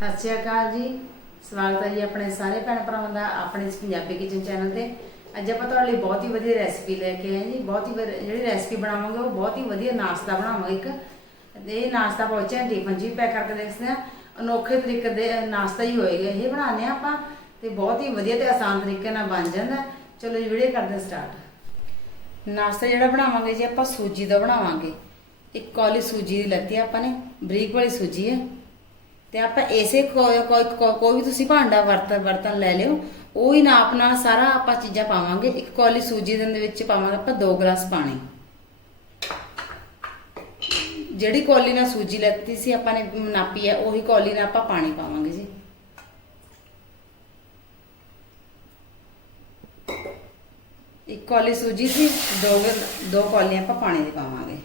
ਸਤਿ ਸ਼੍ਰੀ ਅਕਾਲ ਜੀ। ਸਵਾਗਤ ਹੈ ਜੀ ਆਪਣੇ ਸਾਰੇ ਭੈਣ ਭਰਾਵਾਂ ਦਾ ਆਪਣੇ ਇਸ ਪੰਜਾਬੀ ਕਿਚਨ ਚੈਨਲ ਤੇ। ਅੱਜ ਆਪਾਂ ਤੁਹਾਡੇ ਲਈ ਬਹੁਤ ਹੀ ਵਧੀਆ ਰੈਸਪੀ ਲੈ ਕੇ ਆਏ ਜੀ। ਬਹੁਤ ਹੀ ਵਧ- ਜਿਹੜੀ ਰੈਸਪੀ ਬਣਾਵਾਂਗੇ ਉਹ ਬਹੁਤ ਹੀ ਵਧੀਆ ਨਾਸ਼ਤਾ ਬਣਾਵਾਂਗੇ ਇੱਕ। ਤੇ ਇਹ ਨਾਸ਼ਤਾ ਪਹੁੰਚਿਆ ਟਿਫਨ ਜੀ ਪੈਕ ਕਰਕੇ ਦੇਖਦੇ ਆ ਅਨੋਖੇ ਤਰੀਕੇ ਦੇ ਨਾਸ਼ਤਾ ਹੀ ਹੋਏਗਾ। ਇਹ ਬਣਾਉਂਦੇ ਆ ਆਪਾਂ ਤੇ ਬਹੁਤ ਹੀ ਵਧੀਆ ਤੇ ਆਸਾਨ ਤਰੀਕੇ ਨਾਲ ਬਣ ਜਾਂਦਾ। ਚਲੋ ਜੀ ਵੀਡੀਓ ਕਰਦੇ ਸਟਾਰਟ ਨਾਸ਼ਤਾ ਜਿਹੜਾ ਬਣਾਵਾਂਗੇ ਜੀ, ਆਪਾਂ ਸੂਜੀ ਦਾ ਬਣਾਵਾਂਗੇ। ਇੱਕ ਕੌਲੀ ਸੂਜੀ ਦੀ ਲੱਤੀ ਆਪਾਂ ਨੇ, ਬਰੀਕ ਵਾਲੀ ਸੂਜੀ ਹੈ। ਤੇ ਆਪਾਂ ਇਸੇ ਕੋਈ ਕੋਈ ਵੀ ਤੁਸੀਂ ਭਾਂਡਾ ਵਰਤ ਬਰਤਨ ਲੈ ਲਿਓ, ਉਹੀ ਨਾਪ ਨਾਲ ਸਾਰਾ ਆਪਾਂ ਚੀਜ਼ਾਂ ਪਾਵਾਂਗੇ। ਇੱਕ ਕੌਲੀ ਸੂਜੀ ਦੇ ਵਿੱਚ ਪਾਵਾਂਗੇ ਆਪਾਂ 2 ਗਲਾਸ ਪਾਣੀ। ਜਿਹੜੀ ਕੌਲੀ ਨਾਲ ਸੂਜੀ ਲੱਤੀ ਸੀ ਆਪਾਂ ਨੇ ਨਾਪੀ ਹੈ, ਉਹੀ ਕੌਲੀ ਨਾਲ ਆਪਾਂ ਪਾਣੀ ਪਾਵਾਂਗੇ ਜੀ। ਇੱਕ ਕੌਲੀ ਸੂਜੀ ਸੀ, ਦੋ ਦੋ ਕੌਲੀਆਂ ਆਪਾਂ ਪਾਣੀ ਦੀ ਪਾਵਾਂਗੇ।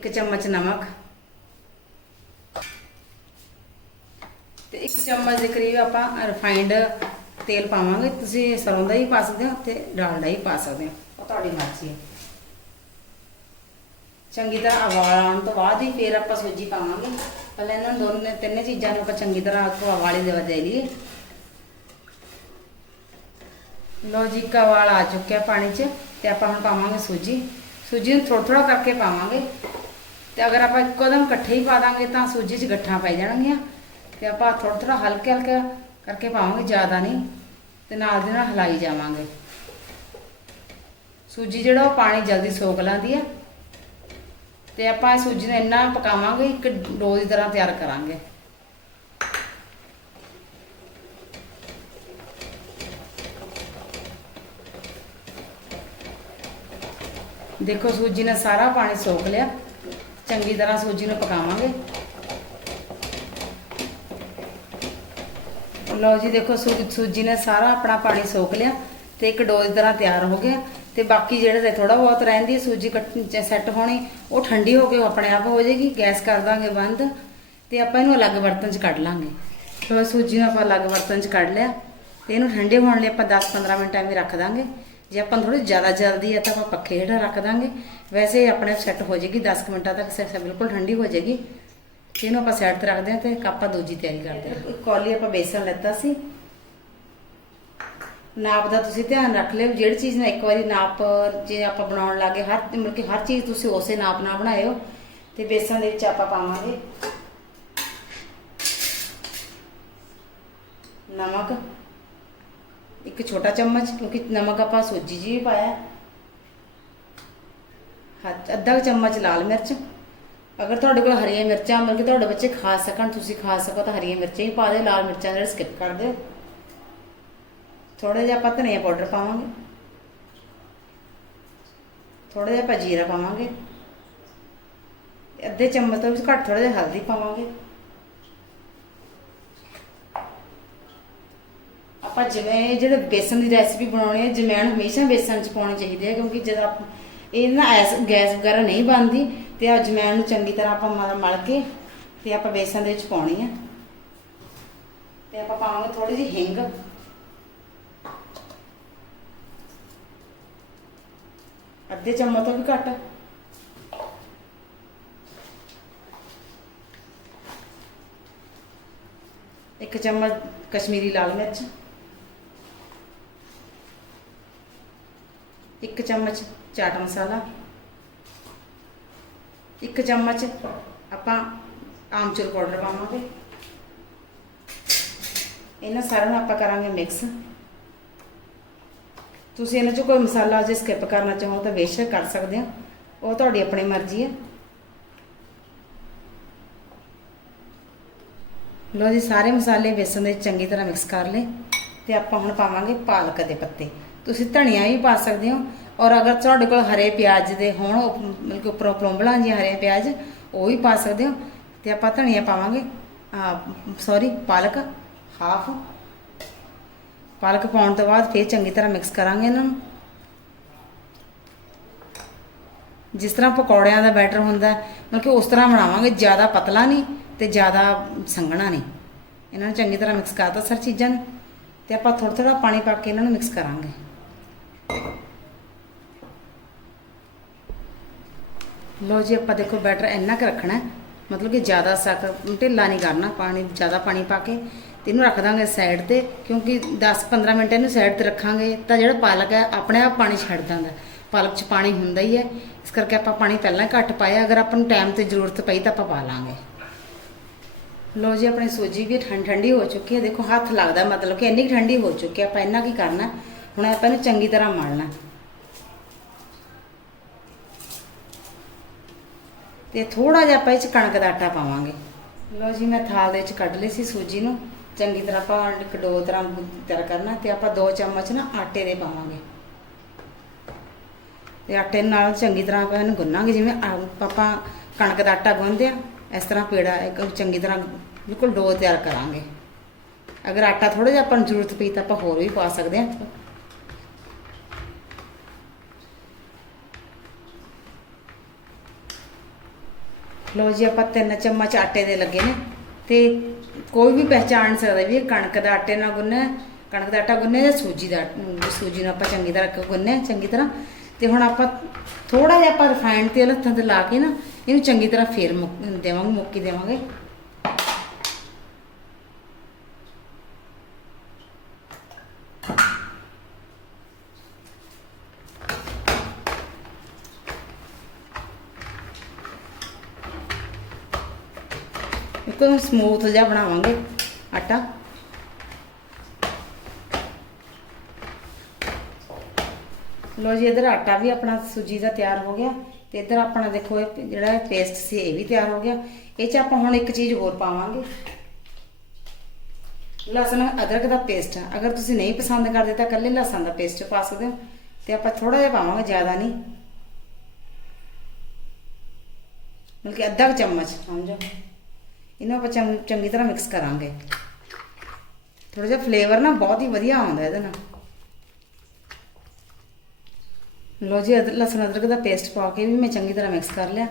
ਇੱਕ ਚਮਚ ਨਮਕ ਤੇ ਇੱਕ ਚਮਚ ਦੇ ਕਰੀਬ ਆਪਾਂ ਰਿਫਾਈਂਡ ਤੇਲ ਪਾਵਾਂਗੇ। ਤੁਸੀਂ ਸਰੋਂ ਦਾ ਹੀ ਪਾ ਸਕਦੇ ਹੋ ਤੇ ਡਾਲਡਾ ਹੀ ਪਾ ਸਕਦੇ ਹੋ। ਉਹ ਤੁਹਾਡੀ ਮਰਜ਼ੀ ਹੈ। ਚੰਗੀ ਤਰ੍ਹਾਂ ਉਬਾਲ ਆਉਣ ਤੋਂ ਬਾਅਦ ਹੀ ਫਿਰ ਆਪਾਂ ਸੂਜੀ ਪਾਵਾਂਗੇ। ਪਹਿਲਾਂ ਇਹਨਾਂ ਦੋਨੇ ਤਿੰਨੇ ਚੀਜ਼ਾਂ ਨੂੰ ਆਪਾਂ ਚੰਗੀ ਤਰ੍ਹਾਂ ਕੋ ਉਬਾਲੀ ਦੇ ਦੇ ਲਈਏ ਲੋ ਜੀ ਕਾ ਉਬਾਲ ਆ ਚੁੱਕਿਆ ਪਾਣੀ 'ਚ ਤੇ ਆਪਾਂ ਹੁਣ ਪਾਵਾਂਗੇ ਸੂਜੀ। ਸੂਜੀ ਨੂੰ ਥੋੜਾ ਥੋੜਾ ਕਰਕੇ ਪਾਵਾਂਗੇ। ਤੇ ਅਗਰ ਆਪਾਂ ਇੱਕੋ ਦਮ ਇਕੱਠੇ ਹੀ ਪਾ ਦਾਂਗੇ ਤਾਂ ਸੂਜੀ 'ਚ ਗੱਠਾਂ ਪੈ ਜਾਣਗੀਆਂ। ਤੇ ਆਪਾਂ ਥੋੜਾ ਥੋੜਾ ਹਲਕੇ ਹਲਕਾ ਕਰਕੇ ਪਾਵਾਂਗੇ, ਜ਼ਿਆਦਾ ਨਹੀਂ। ਤੇ ਨਾਲ ਦੇ ਨਾਲ ਹਿਲਾਈ ਜਾਵਾਂਗੇ। ਸੂਜੀ ਜਿਹੜਾ ਉਹ ਪਾਣੀ ਜਲਦੀ ਸੋਖ ਲੈਂਦੀ ਹੈ ਤੇ ਆਪਾਂ ਇਹ ਸੂਜੀ ਨੂੰ ਇੰਨਾ ਪਕਾਵਾਂਗੇ, ਇੱਕ ਡੋ ਦੀ ਤਰ੍ਹਾਂ ਤਿਆਰ ਕਰਾਂਗੇ। ਦੇਖੋ ਸੂਜੀ ਨੇ ਸਾਰਾ ਪਾਣੀ ਸੋਖ ਲਿਆ। ਚੰਗੀ ਤਰ੍ਹਾਂ ਸੂਜੀ ਨੂੰ ਪਕਾਵਾਂਗੇ। ਲਓ ਜੀ, ਦੇਖੋ ਸੂ- ਸੂਜੀ ਨੇ ਸਾਰਾ ਆਪਣਾ ਪਾਣੀ ਸੋਖ ਲਿਆ ਤੇ ਇੱਕ ਡੋ ਦੀ ਤਰ੍ਹਾਂ ਤਿਆਰ ਹੋ ਗਿਆ ਤੇ ਬਾਕੀ ਜਿਹੜੇ ਤੇ ਥੋੜਾ ਬਹੁਤ ਰਹਿੰਦੀ ਹੈ, ਸੂਜੀ ਸੈੱਟ ਹੋਣੀ, ਉਹ ਠੰਡੀ ਹੋ ਕੇ ਉਹ ਆਪਣੇ ਆਪ ਹੋ ਜਾਏਗੀ, ਗੈਸ ਕਰ ਦਾਂਗੇ ਬੰਦ ਤੇ ਆਪਾਂ ਇਹਨੂੰ ਅਲੱਗ ਬਰਤਨ 'ਚ ਕੱਢ ਲਾਂਗੇ। ਚਲੋ ਸੂਜੀ ਨੂੰ ਆਪਾਂ ਅਲੱਗ ਬਰਤਨ 'ਚ ਕੱਢ ਲਿਆ ਤੇ ਇਹਨੂੰ ਠੰਡੇ ਹੋਣ ਲਈ ਆਪਾਂ 10-15 ਮਿੰਟ ਐਵੇਂ ਰੱਖ ਦਾਂਗੇ। ਜੇ ਆਪਾਂ ਥੋੜੀ ਜ਼ਿਆਦਾ ਜਲਦੀ ਆ ਤਾਂ ਆਪਾਂ ਪੱਖੇ ਹੇਠਾਂ ਰੱਖ ਦਾਂਗੇ। ਵੈਸੇ ਇਹ ਆਪਣੇ ਸੈੱਟ ਹੋ ਜਾਏਗੀ 10 ਕੁ ਮਿੰਟਾਂ ਤੱਕ ਸੈੱਟ ਬਿਲਕੁਲ ਠੰਡੀ ਹੋ ਜਾਏਗੀ। ਤੇ ਇਹਨੂੰ ਆਪਾਂ ਸਾਈਡ ਤੇ ਰੱਖਦੇ ਹਾਂ ਤੇ ਇੱਕ ਆਪਾਂ ਦੂਜੀ ਤਿਆਰੀ ਕਰਦੇ ਹਾਂ। ਇੱਕ ਕੌਲੀ ਆਪਾਂ ਬੇਸਣ ਲੈਤਾ ਸੀ। ਨਾਪ ਦਾ ਤੁਸੀਂ ਧਿਆਨ ਰੱਖ ਲਿਓ, ਜਿਹੜੀ ਚੀਜ਼ ਨਾਲ ਇੱਕ ਵਾਰੀ ਨਾਪ, ਜੇ ਆਪਾਂ ਬਣਾਉਣ ਲੱਗੇ ਹਰ, ਮਤਲਬ ਕਿ ਹਰ ਚੀਜ਼ ਤੁਸੀਂ ਉਸੇ ਨਾਪ ਨਾਲ ਬਣਾਇਓ। ਤੇ ਬੇਸਣ ਦੇ ਵਿੱਚ ਆਪਾਂ ਪਾਵਾਂਗੇ ਨਮਕ। ਇੱਕ ਛੋਟਾ ਚਮਚ, ਕਿਉਂਕਿ ਨਮਕ ਆਪਾਂ ਸੂਜੀ ਜੀ ਵੀ ਪਾਇਆ। ਹੱਥ ਅੱਧਾ ਕੁ ਚਮਚ ਲਾਲ ਮਿਰਚ। ਅਗਰ ਤੁਹਾਡੇ ਕੋਲ ਹਰੀਆਂ ਮਿਰਚਾਂ ਮਤਲਬ ਕਿ ਤੁਹਾਡੇ ਬੱਚੇ ਖਾ ਸਕਣ, ਤੁਸੀਂ ਖਾ ਸਕੋ ਤਾਂ ਹਰੀਆਂ ਮਿਰਚਾਂ ਹੀ ਪਾ ਦਿਓ, ਲਾਲ ਮਿਰਚਾਂ ਜਿਹੜਾ ਸਕਿਪ ਕਰ ਦਿਓ। ਥੋੜਾ ਜਿਹਾ ਆਪਾਂ ਧਨੀਆ ਪਾਊਡਰ ਪਾਵਾਂਗੇ। ਥੋੜਾ ਜਿਹਾ ਆਪਾਂ ਜੀਰਾ ਪਾਵਾਂਗੇ। ਅੱਧੇ ਚਮਚ ਤੋਂ ਵੀ ਘੱਟ ਥੋੜਾ ਜਿਹਾ ਹਲਦੀ ਪਾਵਾਂਗੇ। ਆਪਾਂ ਜਿਵੇਂ ਜਿਹੜੇ ਬੇਸਨ ਦੀ ਰੈਸਿਪੀ ਬਣਾਉਣੀ ਹੈ ਜਮੈਣ ਹਮੇਸ਼ਾ ਬੇਸਨ ਚ ਪਾਉਣੇ ਚਾਹੀਦੇ ਆ ਕਿਉਂਕਿ ਜਦੋਂ ਆਪਾਂ ਇਹ ਨਾ ਐਸ ਗੈਸ ਵਗੈਰਾ ਨਹੀਂ ਬਣਦੀ, ਤੇ ਆ ਜਮੈਣ ਨੂੰ ਚੰਗੀ ਤਰ੍ਹਾਂ ਆਪਾਂ ਮਲ ਮਲ ਕੇ ਤੇ ਆਪਾਂ ਬੇਸਨ ਦੇ ਵਿੱਚ ਪਾਉਣੀ ਆ ਤੇ ਆਪਾਂ ਪਾਵਾਂਗੇ ਥੋੜੀ ਜਿਹੀ ਹਿੰਗ। ਅੱਧੇ ਚਮਚ ਤੋਂ ਵੀ ਘੱਟ। ਇੱਕ ਚਮਚ ਕਸ਼ਮੀਰੀ ਲਾਲ ਮਿਰਚ। ਇੱਕ ਚਮਚ ਚਾਟ ਮਸਾਲਾ, ਇੱਕ ਚਮਚ ਆਪਾਂ ਆਮਚੂਰ ਪਾਊਡਰ ਪਾਵਾਂਗੇ। ਇਹਨਾਂ ਸਾਰਿਆਂ ਨੂੰ ਆਪਾਂ ਕਰਾਂਗੇ ਮਿਕਸ ਤੁਸੀਂ ਇਹਨਾਂ ਚੋਂ ਕੋਈ ਮਸਾਲਾ ਜੇ ਸਕਿਪ ਕਰਨਾ ਚਾਹੋ ਤਾਂ ਬੇਸ਼ੱਕ ਕਰ ਸਕਦੇ ਹੋ। ਉਹ ਤੁਹਾਡੀ ਆਪਣੀ ਮਰਜ਼ੀ ਹੈ। ਲੋ ਜੀ, ਸਾਰੇ ਮਸਾਲੇ ਬੇਸਨ ਦੇ ਚੰਗੀ ਤਰ੍ਹਾਂ ਮਿਕਸ ਕਰ ਲਏ ਤੇ ਆਪਾਂ ਹੁਣ ਪਾਵਾਂਗੇ ਪਾਲਕ ਦੇ ਪੱਤੇ। ਤੁਸੀਂ ਧਨੀਆ ਵੀ ਪਾ ਸਕਦੇ ਹੋ ਔਰ ਅਗਰ ਤੁਹਾਡੇ ਕੋਲ ਹਰੇ ਪਿਆਜ਼ ਦੇ ਹੋਣ ਮਤਲਬ ਕਿ ਉੱਪਰੋਂ ਪਲੋਂਬਲਾਂ ਜਿਹੀਆਂ ਹਰੇ ਪਿਆਜ਼, ਉਹ ਵੀ ਪਾ ਸਕਦੇ ਹੋ। ਤੇ ਆਪਾਂ ਧਨੀਆ ਪਾਵਾਂਗੇ। ਸੌਰੀ ਪਾਲਕ ਹਾਫ ਪਾਲਕ ਪਾਉਣ ਤੋਂ ਬਾਅਦ ਫਿਰ ਚੰਗੀ ਤਰ੍ਹਾਂ ਮਿਕਸ ਕਰਾਂਗੇ ਇਹਨਾਂ ਨੂੰ। ਜਿਸ ਤਰ੍ਹਾਂ ਪਕੌੜਿਆਂ ਦਾ ਬੈਟਰ ਹੁੰਦਾ ਮਤਲਬ ਕਿ ਉਸ ਤਰ੍ਹਾਂ ਬਣਾਵਾਂਗੇ, ਜ਼ਿਆਦਾ ਪਤਲਾ ਨਹੀਂ ਤੇ ਜ਼ਿਆਦਾ ਸੰਘਣਾ ਨਹੀਂ। ਇਹਨਾਂ ਨੂੰ ਚੰਗੀ ਤਰ੍ਹਾਂ ਮਿਕਸ ਕਰਤਾ ਸਰ ਚੀਜ਼ਾਂ ਨੂੰ। ਤੇ ਆਪਾਂ ਥੋੜਾ ਥੋੜਾ ਪਾਣੀ ਪਾ ਕੇ ਇਹਨਾਂ ਨੂੰ ਮਿਕਸ ਕਰਾਂਗੇ। ਲਓ ਜੀ, ਆਪਾਂ ਦੇਖੋ ਬੈਟਰ ਇੰਨਾ ਕੁ ਰੱਖਣਾ ਮਤਲਬ ਕਿ ਜ਼ਿਆਦਾ ਸਖਤ ਢਿੱਲਾ ਨਹੀਂ ਕਰਨਾ, ਪਾਣੀ, ਜ਼ਿਆਦਾ ਪਾਣੀ ਪਾ ਕੇ ਤੇ ਇਹਨੂੰ ਰੱਖ ਦਾਂਗੇ ਸਾਈਡ ਤੇ, ਕਿਉਂਕਿ 10-15 ਮਿੰਟ ਇਹਨੂੰ ਸਾਈਡ ਤੇ ਰੱਖਾਂਗੇ, ਤਾਂ ਜਿਹੜਾ ਪਾਲਕ ਹੈ, ਆਪਣੇ ਆਪ ਪਾਣੀ ਛੱਡ ਦਿੰਦਾ ਪਾਲਕ 'ਚ ਪਾਣੀ ਹੁੰਦਾ ਹੀ ਹੈ, ਇਸ ਕਰਕੇ ਆਪਾਂ ਪਾਣੀ ਪਹਿਲਾਂ ਹੀ ਘੱਟ ਪਾਇਆ, ਅਗਰ ਆਪਾਂ ਨੂੰ ਟਾਈਮ ਤੇ ਜ਼ਰੂਰਤ ਪਈ ਤਾਂ ਆਪਾਂ ਪਾ ਲਾਂਗੇ। ਲੋ ਜੀ, ਆਪਣੀ ਸੂਜੀ ਵੀ ਠੰਡ ਠੰਡੀ ਹੋ ਚੁੱਕੀ ਹੈ, ਦੇਖੋ ਹੱਥ ਲੱਗਦਾ ਮਤਲਬ ਕਿ ਇੰਨੀ ਕੁ ਠੰਡੀ ਹੋ ਚੁੱਕੀ ਹੈ, ਆਪਾਂ ਇੰਨਾ ਕੀ ਕਰਨਾ, ਹੁਣ ਆਪਾਂ ਇਹਨੂੰ ਚੰਗੀ ਤਰ੍ਹਾਂ ਮਲਣਾ ਤੇ ਥੋੜਾ ਜਿਹਾ ਆਪਾਂ ਇਹ ਚ ਕਣਕ ਦਾ ਆਟਾ ਪਾਵਾਂਗੇ। ਲਓ ਜੀ, ਮੈਂ ਥਾਲ ਦੇ ਵਿੱਚ ਕੱਢ ਲਈ ਸੀ ਸੂਜੀ ਨੂੰ। ਚੰਗੀ ਤਰ੍ਹਾਂ ਆਪਾਂ ਇੱਕ ਡੋ ਤਰ੍ਹਾਂ ਤਿਆਰ ਕਰਨਾ ਤੇ ਆਪਾਂ ਦੋ ਚਮਚ ਨਾ ਆਟੇ ਦੇ ਪਾਵਾਂਗੇ। ਤੇ ਆਟੇ ਨਾਲ ਚੰਗੀ ਤਰ੍ਹਾਂ ਆਪਾਂ ਇਹਨੂੰ ਗੁੰਨਾਂਗੇ, ਜਿਵੇਂ ਆਪਾਂ ਕਣਕ ਦਾ ਆਟਾ ਗੁੰਨਦੇ ਆ ਇਸ ਤਰ੍ਹਾਂ ਪੇੜਾ ਇੱਕ ਚੰਗੀ ਤਰ੍ਹਾਂ ਬਿਲਕੁਲ ਡੋ ਤਿਆਰ ਕਰਾਂਗੇ। ਅਗਰ ਆਟਾ ਥੋੜਾ ਜਿਹਾ ਆਪਾਂ ਨੂੰ ਜ਼ਰੂਰਤ ਪਈ ਤਾਂ ਆਪਾਂ ਹੋਰ ਵੀ ਪਾ ਸਕਦੇ ਹਾਂ। ਲੋ ਜੀ ਆਪਾਂ ਤਿੰਨ ਚਮਚ ਆਟੇ ਦੇ ਲੱਗੇ ਨੇ ਤੇ ਕੋਈ ਵੀ ਪਹਿਚਾਣ ਸਕਦਾ ਵੀ ਇਹ ਕਣਕ ਦਾ ਆਟੇ ਨਾਲ ਗੁੰਨਿਆ ਕਣਕ ਦਾ ਆਟਾ ਗੁੰਨਿਆ ਜਾਂ ਸੂਜੀ ਦਾ ਸੂਜੀ ਨੂੰ ਆਪਾਂ ਚੰਗੀ ਤਰ੍ਹਾਂ ਗੁੰਨਿਆ ਚੰਗੀ ਤਰ੍ਹਾਂ। ਤੇ ਹੁਣ ਆਪਾਂ ਥੋੜਾ ਜਿਹਾ ਆਪਾਂ ਰਿਫਾਈਨਡ ਤੇਲ ਹੱਥਾਂ ਤੇ ਲਾ ਕੇ ਨਾ, ਇਹਨੂੰ ਚੰਗੀ ਤਰ੍ਹਾਂ ਫੇਰ ਮੁੱਕ, ਦੇਵਾਂਗੇ, ਮੁੱਕੀ ਦੇਵਾਂਗੇ। ਇੱਕਦਮ ਸਮੂਥ ਜਿਹਾ ਬਣਾਵਾਂਗੇ, ਆਟਾ। ਲੋ ਜੀ, ਇਧਰ ਆਟਾ ਵੀ ਆਪਣਾ ਸੂਜੀ ਦਾ ਤਿਆਰ ਹੋ ਗਿਆ ਤੇ ਇਧਰ ਆਪਣਾ ਦੇਖੋ ਇਹ ਜਿਹੜਾ ਪੇਸਟ ਸੀ, ਇਹ ਵੀ ਤਿਆਰ ਹੋ ਗਿਆ। ਇਹ ਚ ਆਪਾਂ ਹੁਣ ਇੱਕ ਚੀਜ਼ ਹੋਰ ਪਾਵਾਂਗੇ। ਲਸਣ, ਅਦਰਕ ਦਾ ਪੇਸਟ ਅਗਰ ਤੁਸੀਂ ਨਹੀਂ ਪਸੰਦ ਕਰਦੇ ਤਾਂ ਇਕੱਲੇ ਲਸਣ ਦਾ ਪੇਸਟ ਪਾ ਸਕਦੇ ਹੋ। ਤੇ ਆਪਾਂ ਥੋੜਾ ਜਿਹਾ ਪਾਵਾਂਗੇ, ਜ਼ਿਆਦਾ ਨਹੀਂ। ਮਤਲਬ ਕਿ ਅੱਧਾ ਕੁ ਚਮਚ, ਸਮਝੋ। ਇਹਨੂੰ ਆਪਾਂ ਚੰਗ- ਚੰਗੀ ਤਰ੍ਹਾਂ ਮਿਕਸ ਕਰਾਂਗੇ। ਥੋੜਾ ਜਿਹਾ ਫਲੇਵਰ ਨਾ ਬਹੁਤ ਹੀ ਵਧੀਆ ਆਉਂਦਾ ਇਹਦੇ ਨਾਲ। ਲੋ ਜੀ, ਅਦਰ ਲਸਣ ਅਦਰਕ ਦਾ ਪੇਸਟ ਪਾ ਕੇ ਵੀ ਮੈਂ ਚੰਗੀ ਤਰ੍ਹਾਂ ਮਿਕਸ ਕਰ ਲਿਆ।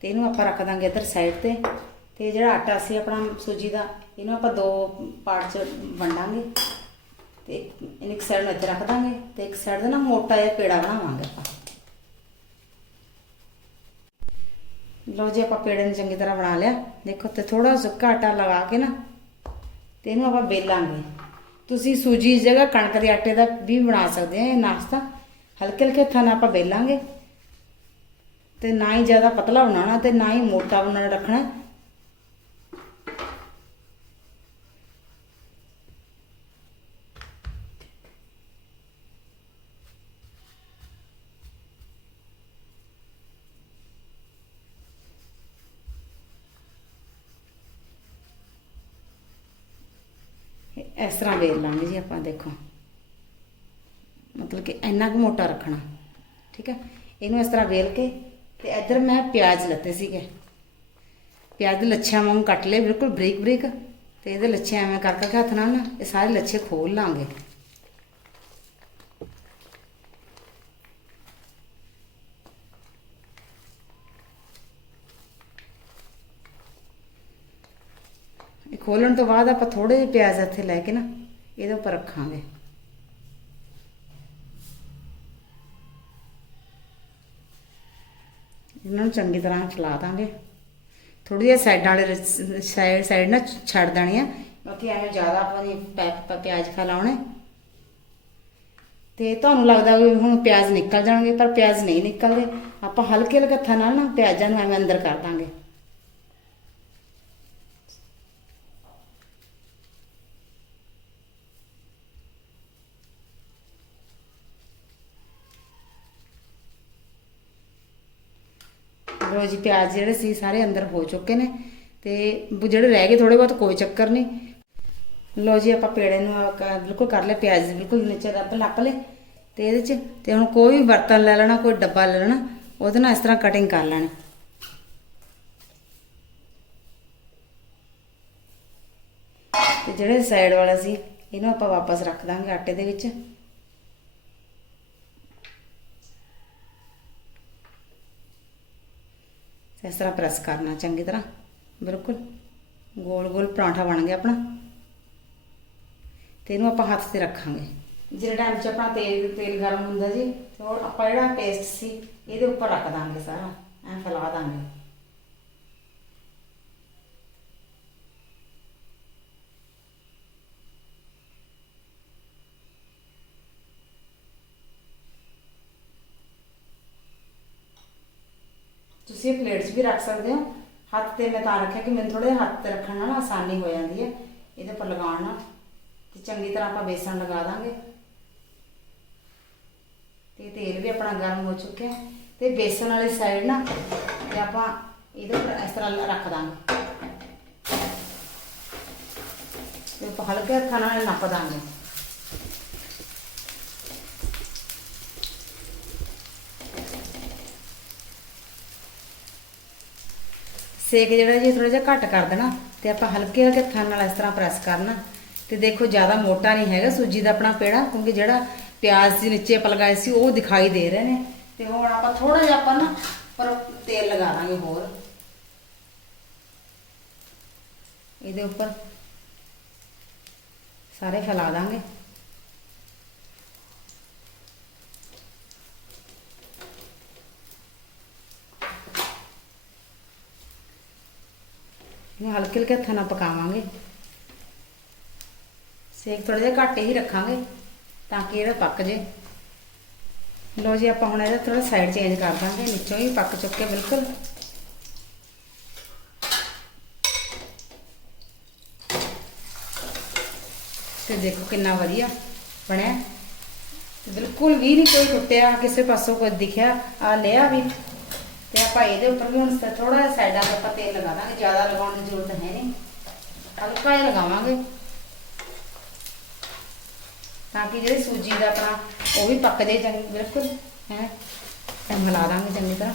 ਤੇ ਇਹਨੂੰ ਆਪਾਂ ਰੱਖ ਦਾਂਗੇ ਇੱਧਰ ਸਾਈਡ ਤੇ। ਤੇ ਜਿਹੜਾ ਆਟਾ ਸੀ ਆਪਣਾ ਸੂਜੀ ਦਾ, ਇਹਨੂੰ ਆਪਾਂ ਦੋ ਪਾਰਟ ਚ ਵੰਡਾਂਗੇ। ਤੇ ਇਹਨੂੰ ਇੱਕ ਸਾਈਡ ਨੂੰ ਇੱਥੇ ਰੱਖ ਦਾਂਗੇ। ਤੇ ਇੱਕ ਸਾਈਡ ਦਾ ਨਾ ਮੋਟਾ ਜਿਹਾ ਪੇੜਾ ਬਣਾਵਾਂਗੇ ਆਪਾਂ। ਲਓ ਜੀ ਆਪਾਂ ਪੇੜੇ ਨੂੰ ਚੰਗੀ ਤਰ੍ਹਾਂ ਬਣਾ ਲਿਆ। ਦੇਖੋ ਤੇ ਥੋੜਾ ਸੁੱਕਾ ਆਟਾ ਲਗਾ ਕੇ ਨਾ, ਤੇ ਇਹਨੂੰ ਆਪਾਂ ਬੇਲਾਂਗੇ ਤੁਸੀਂ ਸੂਜੀ ਦੀ ਜਗ੍ਹਾ ਕਣਕ ਦੇ ਆਟੇ ਦਾ ਵੀ ਬਣਾ ਸਕਦੇ ਆ ਇਹ ਨਾਸ਼ਤਾ। ਹਲਕੇ ਹਲਕੇ ਹੱਥਾਂ ਨਾਲ ਆਪਾਂ ਬੇਲਾਂਗੇ ਤੇ ਨਾ ਹੀ ਜ਼ਿਆਦਾ ਪਤਲਾ ਬਣਾਉਣਾ ਤੇ ਨਾ ਹੀ ਮੋਟਾ ਬਣਾਉਣਾ ਰੱਖਣਾ। ਇਸ ਤਰ੍ਹਾਂ ਵੇਲ ਲਾਂਗੇ ਜੀ ਆਪਾਂ, ਦੇਖੋ। ਮਤਲਬ ਕਿ ਇੰਨਾ ਕੁ ਮੋਟਾ ਰੱਖਣਾ, ਠੀਕ ਹੈ ਇਹਨੂੰ ਇਸ ਤਰ੍ਹਾਂ ਵੇਲ ਕੇ ਤੇ ਇੱਧਰ ਮੈਂ ਪਿਆਜ਼ ਲੱਤੇ ਸੀਗੇ। ਪਿਆਜ਼ ਦੇ ਲੱਛਿਆਂ ਵਾਂਗ ਕੱਟ ਲਏ, ਬਿਲਕੁਲ ਬਰੀਕ ਬਰੀਕ ਤੇ ਇਹਦੇ ਲੱਛੇ ਐਵੇਂ ਕਰ ਕਰਕੇ ਹੱਥ ਨਾਲ ਨਾ, ਇਹ ਸਾਰੇ ਲੱਛੇ ਖੋਲ ਲਾਂਗੇ। ਇਹ ਖੋਲਣ ਤੋਂ ਬਾਅਦ ਆਪਾਂ ਥੋੜੇ ਜਿਹੇ ਪਿਆਜ਼ ਇੱਥੇ ਲੈ ਕੇ ਨਾ ਇਹਦੇ ਉੱਪਰ ਰੱਖਾਂਗੇ। ਇਹਨਾਂ ਨੂੰ ਚੰਗੀ ਤਰ੍ਹਾਂ ਚਲਾ ਦਾਂਗੇ। ਥੋੜੀ ਜਿਹੀ ਸਾਈਡਾਂ ਵਾਲੇ ਸਾਈਡ ਸਾਈਡ ਨਾ ਛੱਡ ਦੇਣੀ ਆ। ਉੱਥੇ ਐਵੇਂ ਜ਼ਿਆਦਾ ਆਪਾਂ ਨੇ ਪੈ- ਪਿਆਜ਼ ਖਾ ਲਾਉਣੇ ਤੇ ਤੁਹਾਨੂੰ ਲੱਗਦਾ ਵੀ ਹੁਣ ਪਿਆਜ਼ ਨਿਕਲ ਜਾਣਗੇ, ਪਰ ਪਿਆਜ਼ ਨਹੀਂ ਨਿਕਲਦੇ। ਆਪਾਂ ਹਲਕੇ ਹਲਕੇ ਹੱਥਾਂ ਨਾਲ ਨਾ ਪਿਆਜ਼ਾਂ ਨੂੰ ਐਵੇਂ ਅੰਦਰ ਕਰ ਦਾਂਗੇ। ਲੋ ਜੀ ਪਿਆਜ਼ ਜਿਹੜੇ ਸੀ ਸਾਰੇ ਅੰਦਰ ਹੋ ਚੁੱਕੇ ਨੇ ਤੇ ਜਿਹੜੇ ਰਹਿ ਗਏ ਥੋੜੇ ਬਹੁਤ ਕੋਈ ਚੱਕਰ ਨਹੀਂ। ਲੋ ਜੀ ਆਪਾਂ ਪੇੜੇ ਨੂੰ ਬਿਲਕੁਲ ਕਰ ਲਿਆ ਪਿਆਜ਼ ਬਿਲਕੁਲ ਨੀਚੇ ਰੱਬ ਲੱਪ ਲਏ ਤੇ ਇਹਦੇ ਚ ਤੇ ਹੁਣ ਕੋਈ ਵੀ ਬਰਤਨ ਲੈ ਲੈਣਾ, ਕੋਈ ਡੱਬਾ ਲੈ ਲੈਣਾ, ਉਹਦੇ ਨਾਲ ਇਸ ਤਰ੍ਹਾਂ ਕਟਿੰਗ ਕਰ ਲੈਣੀ। ਤੇ ਜਿਹੜੇ ਸਾਈਡ ਵਾਲਾ ਸੀ, ਇਹਨੂੰ ਆਪਾਂ ਵਾਪਸ ਰੱਖ ਦਾਂਗੇ ਆਟੇ ਦੇ ਵਿੱਚ। ਇਸ ਤਰ੍ਹਾਂ ਪ੍ਰੈਸ ਕਰਨਾ ਚੰਗੀ ਤਰ੍ਹਾਂ, ਬਿਲਕੁਲ। ਗੋਲ ਗੋਲ ਪਰਾਂਠਾ ਬਣ ਗਿਆ ਆਪਣਾ। ਤੇ ਇਹਨੂੰ ਆਪਾਂ ਹੱਥ ਤੇ ਰੱਖਾਂਗੇ। ਜਿਹੜੇ ਟਾਈਮ 'ਚ ਆਪਣਾ ਤੇਲ ਤੇਲ ਗਰਮ ਹੁੰਦਾ ਜੀ, ਤੇ ਉਹ ਆਪਾਂ ਜਿਹੜਾ ਪੇਸਟ ਸੀ, ਇਹਦੇ ਉੱਪਰ ਰੱਖ ਦਾਂਗੇ ਸਾਰਾ। ਐ ਫੈਲਾ ਦਾਂਗੇ। ਤੁਸੀਂ ਇਹ ਪਲੇਟਸ ਵੀ ਰੱਖ ਸਕਦੇ ਹੋ। ਹੱਥ ਤੇ ਮੈਂ ਤਾਂ ਰੱਖਿਆ ਕਿ ਮੈਨੂੰ ਥੋੜੇ ਹੱਥ ਤੇ ਰੱਖਣ ਨਾਲ ਨਾ ਆਸਾਨੀ ਹੋ ਜਾਂਦੀ ਹੈ। ਇਹਦੇ ਉੱਪਰ ਲਗਾਉਣ ਨਾਲ। ਤੇ ਚੰਗੀ ਤਰ੍ਹਾਂ ਆਪਾਂ ਬੇਸਣ ਲਗਾ ਦਾਂਗੇ। ਤੇ ਤੇਲ ਵੀ ਆਪਣਾ ਗਰਮ ਹੋ ਚੁੱਕਿਆ। ਹੈ ਤੇ ਬੇਸਣ ਵਾਲੀ ਸਾਈਡ ਨਾ ਤੇ ਆਪਾਂ ਇਹਦੇ ਉੱਪਰ ਇਸ ਤਰ੍ਹਾਂ ਰੱਖ ਦਾਂਗੇ। ਤੇ ਆਪਾਂ ਹਲਕੇ ਹੱਥਾਂ ਨਾਲ ਨੱਪ ਦਾਂਗੇ। ਸੇਕ ਜਿਹੜਾ ਜੀ ਥੋੜਾ ਜਿਹਾ ਘੱਟ ਕਰ ਦੇਣਾ ਤੇ ਆਪਾਂ ਹਲਕੇ ਹਲਕੇ ਹੱਥਾਂ ਨਾਲ ਇਸ ਤਰ੍ਹਾਂ ਪ੍ਰੈਸ ਕਰਨਾ। ਤੇ ਦੇਖੋ ਜ਼ਿਆਦਾ ਮੋਟਾ ਨਹੀਂ ਹੈਗਾ, ਸੂਜੀ ਦਾ ਆਪਣਾ ਪੇੜਾ, ਕਿਉਂਕਿ ਜਿਹੜਾ ਪਿਆਜ਼ ਦੇ ਨੀਚੇ ਆਪਾਂ ਲਗਾਏ ਸੀ, ਉਹ ਦਿਖਾਈ ਦੇ ਰਹੇ ਨੇ। ਤੇ ਹੁਣ ਆਪਾਂ ਥੋੜਾ ਜਿਹਾ ਆਪਾਂ ਨਾ ਪਰ ਤੇਲ ਲਗਾ ਦਾਂਗੇ ਹੋਰ। ਇਹਦੇ ਉੱਪਰ ਸਾਰੇ ਫੈਲਾ ਦਾਂਗੇ। ਇਹਨੂੰ ਹਲਕੇ ਹਲਕੇ ਹੱਥਾਂ ਨਾਲ ਪਕਾਵਾਂਗੇ। ਸੇਕ ਥੋੜਾ ਜਿਹਾ ਘੱਟ ਹੀ ਰੱਖਾਂਗੇ ਤਾਂ ਕਿ ਇਹਦਾ ਪੱਕ ਜੇ। ਲੋ ਜੀ, ਆਪਾਂ ਹੁਣ ਇਹਦਾ ਥੋੜਾ ਸਾਈਡ ਚੇਂਜ ਕਰ ਦਾਂਗੇ ਨੀਚੋਂ ਹੀ ਪੱਕ ਚੁੱਕਿਆ ਬਿਲਕੁਲ। ਤੇ ਦੇਖੋ ਕਿੰਨਾ ਵਧੀਆ ਬਣਿਆ। ਤੇ ਬਿਲਕੁਲ ਵੀ ਨਹੀਂ ਕੋਈ ਟੁੱਟਿਆ, ਕਿਸੇ ਪਾਸੋਂ ਕੋਈ ਦਿਖਿਆ ਆ ਲਿਆ ਵੀ। ਤੇ ਆਪਾਂ ਇਹਦੇ ਉੱਪਰ ਵੀ ਹੁਣ ਥੋੜਾ ਜਿਹਾ ਸਾਈਡਾਂ ਤੇ ਆਪਾਂ ਤੇਲ ਲਗਾ ਦਾਂਗੇ, ਜ਼ਿਆਦਾ ਲਗਾਉਣ ਦੀ ਜ਼ਰੂਰਤ ਹੈ ਨਹੀਂ। ਹਲਕਾ ਜਿਹਾ ਲਗਾਵਾਂਗੇ। ਤਾਂ ਕਿ ਜਿਹੜੀ ਸੂਜੀ ਦਾ ਆਪਣਾ, ਉਹ ਵੀ ਪੱਕ ਜਾਏ ਚੰਗੀ, ਬਿਲਕੁਲ, ਹੈ। ਤੇ ਮਿਲਾ ਦਾਂਗੇ ਚੰਗੀ ਤਰ੍ਹਾਂ।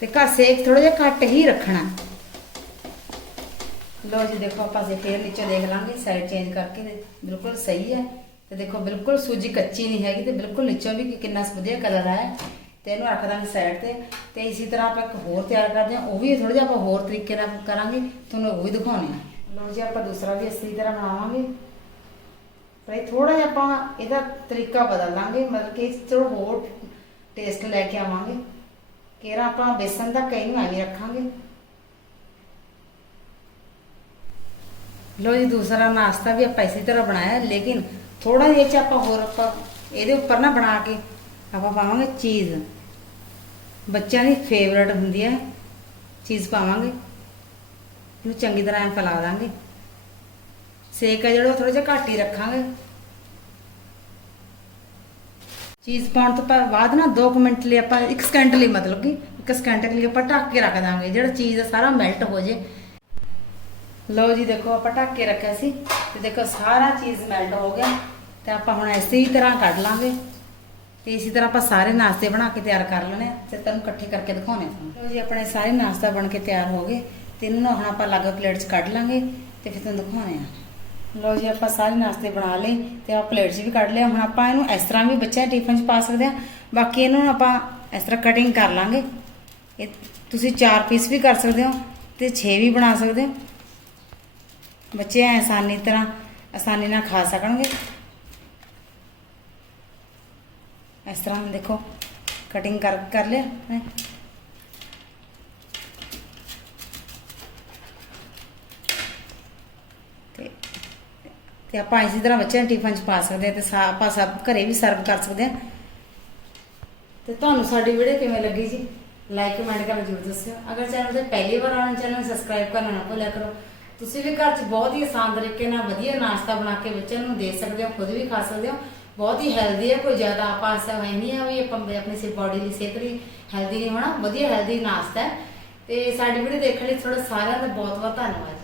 ਤੇ ਘਰ ਥੋੜਾ ਜਿਹਾ ਘੱਟ ਹੀ ਰੱਖਣਾ। ਲੋ ਜੀ, ਦੇਖੋ ਆਪਾਂ ਜੇ ਫੇਰ ਨੀਚੇ ਦੇਖ ਲਾਂਗੇ ਸਾਈਡ ਚੇਂਜ ਕਰਕੇ ਬਿਲਕੁਲ ਸਹੀ ਹੈ। ਤੇ ਦੇਖੋ ਬਿਲਕੁਲ ਸੂਜੀ ਕੱਚੀ ਨਹੀਂ ਹੈਗੀ ਤੇ ਬਿਲਕੁਲ ਨੀਚੋਂ ਵੀ ਕਿੰਨਾ ਵਧੀਆ ਕਲਰ ਆਇਆ। ਤੇ ਇਹਨੂੰ ਰੱਖ ਦਾਂਗੇ ਸਾਈਡ ਤੇ ਤੇ ਇਸੇ ਤਰ੍ਹਾਂ ਆਪਾਂ ਇੱਕ ਹੋਰ ਤਿਆਰ ਕਰਦੇ ਹਾਂ, ਉਹ ਵੀ ਥੋੜਾ ਜਿਹਾ ਆਪਾਂ ਹੋਰ ਤਰੀਕੇ ਨਾਲ ਕਰਾਂਗੇ, ਤੁਹਾਨੂੰ ਉਹ ਵੀ ਦਿਖਾਉਣੇ ਆ ਲੋ ਜੀ, ਆਪਾਂ ਦੂਸਰਾ ਵੀ ਇਸੇ ਤਰ੍ਹਾਂ ਬਣਾਵਾਂਗੇ। ਪਰ ਇਹ ਥੋੜਾ ਜਿਹਾ ਆਪਾਂ ਇਹਦਾ ਤਰੀਕਾ ਬਦਲ ਲਾਂਗੇ ਮਤਲਬ ਕਿ ਥੋੜਾ ਹੋਰ ਟੇਸਟ ਲੈ ਕੇ ਆਵਾਂਗੇ। ਕਿਹੜਾ ਆਪਾਂ ਬੇਸਨ ਦਾ ਕਈ ਨੂੰ ਐਵੇਂ ਰੱਖਾਂਗੇ। ਲੋ ਜੀ, ਦੂਸਰਾ ਨਾਸ਼ਤਾ ਵੀ ਆਪਾਂ ਇਸੇ ਤਰ੍ਹਾਂ ਬਣਾਇਆ, ਲੇਕਿਨ ਥੋੜਾ ਜਿਹਾ ਇਹ ਚ ਆਪਾਂ ਹੋਰ ਆਪਾਂ ਇਹਦੇ ਉੱਪਰ ਨਾ ਬਣਾ ਕੇ ਆਪਾਂ ਪਾਵਾਂਗੇ ਚੀਜ਼। ਬੱਚਿਆਂ ਦੀ ਫੇਵਰਟ ਹੁੰਦੀ ਹੈ, ਚੀਜ਼ ਪਾਵਾਂਗੇ। ਇਹਨੂੰ ਚੰਗੀ ਤਰ੍ਹਾਂ ਐਂ ਫੈਲਾ ਦਾਂਗੇ। ਸੇਕ ਹੈ ਜਿਹੜਾ ਥੋੜਾ ਜਿਹਾ ਘੱਟ ਹੀ ਰੱਖਾਂਗੇ। ਚੀਜ਼ ਪਾਉਣ ਤੋਂ ਬਾਅਦ ਨਾ 2 ਮਿੰਟ ਲਈ ਆਪਾਂ 1 ਸਕਿੰਟ ਲਈ ਮਤਲਬ ਕਿ 1 ਸਕਿੰਟ ਲਈ ਆਪਾਂ ਢੱਕ ਕੇ ਰੱਖ ਦਾਂਗੇ। ਜਿਹੜਾ ਚੀਜ਼ ਦਾ ਸਾਰਾ ਮੈਲਟ ਹੋ ਜੇ। ਲਓ ਜੀ, ਦੇਖੋ ਆਪਾਂ ਢੱਕ ਕੇ ਰੱਖਿਆ ਸੀ। ਤੇ ਦੇਖੋ ਸਾਰਾ ਚੀਜ਼ ਮੈਲਟ ਹੋ ਗਿਆ। ਤੇ ਆਪਾਂ ਹੁਣ ਇਸੇ ਹੀ ਤਰ੍ਹਾਂ ਕੱਢ ਲਾਂਗੇ। ਤੇ ਇਸੇ ਤਰ੍ਹਾਂ ਆਪਾਂ ਸਾਰੇ ਨਾਸ਼ਤੇ ਬਣਾ ਕੇ ਤਿਆਰ ਕਰ ਲੈਣੇ ਆ ਤੇ ਤੁਹਾਨੂੰ ਇਕੱਠੇ ਕਰਕੇ ਦਿਖਾਉਣੇ ਤੁਹਾਨੂੰ। ਲਓ ਜੀ, ਆਪਣੇ ਸਾਰੇ ਨਾਸ਼ਤਾ ਬਣ ਕੇ ਤਿਆਰ ਹੋ ਗਏ। ਤੇ ਇਹਨਾਂ ਨੂੰ ਹੁਣ ਆਪਾਂ ਅਲੱਗ ਪਲੇਟ 'ਚ ਕੱਢ ਲਾਂਗੇ ਤੇ ਫਿਰ ਤੁਹਾਨੂੰ ਦਿਖਾਉਣੇ ਆ ਲਓ ਜੀ, ਆਪਾਂ ਸਾਰੇ ਨਾਸ਼ਤੇ ਬਣਾ ਲਏ ਤੇ ਆ ਪਲੇਟ 'ਚ ਵੀ ਕੱਢ ਲਿਆ। ਹੁਣ ਆਪਾਂ ਇਹਨੂੰ ਇਸ ਤਰ੍ਹਾਂ ਵੀ ਬੱਚਿਆਂ ਟਿਫਨ 'ਚ ਪਾ ਸਕਦੇ ਆ ਬਾਕੀ ਇਹਨੂੰ ਆਪਾਂ ਇਸ ਤਰ੍ਹਾਂ ਕਟਿੰਗ ਕਰ ਲਾਂਗੇ। ਇਹ ਤੁਸੀਂ 4 ਪੀਸ ਵੀ ਕਰ ਸਕਦੇ ਹੋ ਤੇ 6 ਵੀ ਬਣਾ ਸਕਦੇ ਹੋ। ਬੱਚੇ ਆਸਾਨੀ ਤਰ੍ਹਾਂ, ਆਸਾਨੀ ਨਾਲ ਖਾ ਸਕਣਗੇ। ਇਸ ਤਰ੍ਹਾਂ ਦੇਖੋ ਕਟਿੰਗ ਕਰ ਕਰ ਲਿਆ, ਹੈਂ। ਤੇ ਆਪਾਂ ਇਸੇ ਤਰ੍ਹਾਂ ਬੱਚਿਆਂ ਦੇ ਟਿਫਨ ਚ ਪਾ ਸਕਦੇ ਹਾਂ ਤੇ ਆਪਾਂ ਸਭ ਘਰੇ ਵੀ ਸਰਵ ਕਰ ਸਕਦੇ ਹਾਂ। ਤੇ ਤੁਹਾਨੂੰ ਸਾਡੀ ਵੀਡੀਓ ਕਿਵੇਂ ਲੱਗੀ ਜੀ? ਲਾਈਕ ਕਮੈਂਟ ਕਰਕੇ ਜ਼ਰੂਰ ਦੱਸਿਓ। ਅਗਰ ਚੈਨਲ ਤੇ ਪਹਿਲੀ ਵਾਰ ਆਉਣਾ ਚੈਨਲ ਸਬਸਕ੍ਰਾਈਬ ਕਰਨਾ ਨਾ ਭੁੱਲਿਆ ਕਰੋ। ਤੁਸੀਂ ਵੀ ਘਰ 'ਚ ਬਹੁਤ ਹੀ ਆਸਾਨ ਤਰੀਕੇ ਨਾਲ ਵਧੀਆ ਨਾਸ਼ਤਾ ਬਣਾ ਕੇ ਬੱਚਿਆਂ ਨੂੰ ਦੇ ਸਕਦੇ ਹੋ, ਖੁਦ ਵੀ ਖਾ ਸਕਦੇ ਹੋ। ਬਹੁਤ ਹੀ ਹੈਲਦੀ ਹੈ, ਕੋਈ ਜ਼ਿਆਦਾ ਆਪਾਂ ਐਸਾ ਹੈ ਨਹੀਂ ਆ ਵੀ ਆਪਾਂ ਆਪਣੀ ਸਿਹਤ ਬਾਡੀ ਲਈ ਸਿਹਤ ਲਈ ਹੈਲਦੀ ਨਹੀਂ ਹੋਣਾ, ਵਧੀਆ ਹੈਲਦੀ ਨਾਸ਼ਤਾ ਹੈ। ਤੇ ਸਾਡੀ ਵੀਡੀਓ ਦੇਖਣ ਲਈ ਤੁਹਾਡਾ ਸਾਰਿਆਂ ਦਾ ਬਹੁਤ ਬਹੁਤ ਧੰਨਵਾਦ।